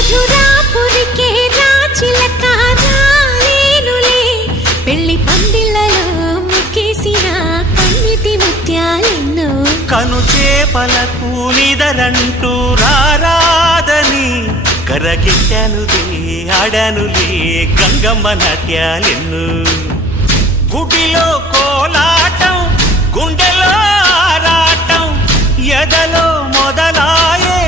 మధురాపురికే రాచిలక రాలేనులే పెళ్లి పందిళ్ళలో ముక్కేసిన కన్నిటి ముత్యాలెన్నో కను చేపలకు నిదరంటూ రారాదని కరగిట్టానులే ఆడానులే గంగమ్మ నాట్యాలెన్ను గుడిలో కోలాటం గుండెలో ఆరాటం ఎదలో మొదలాయే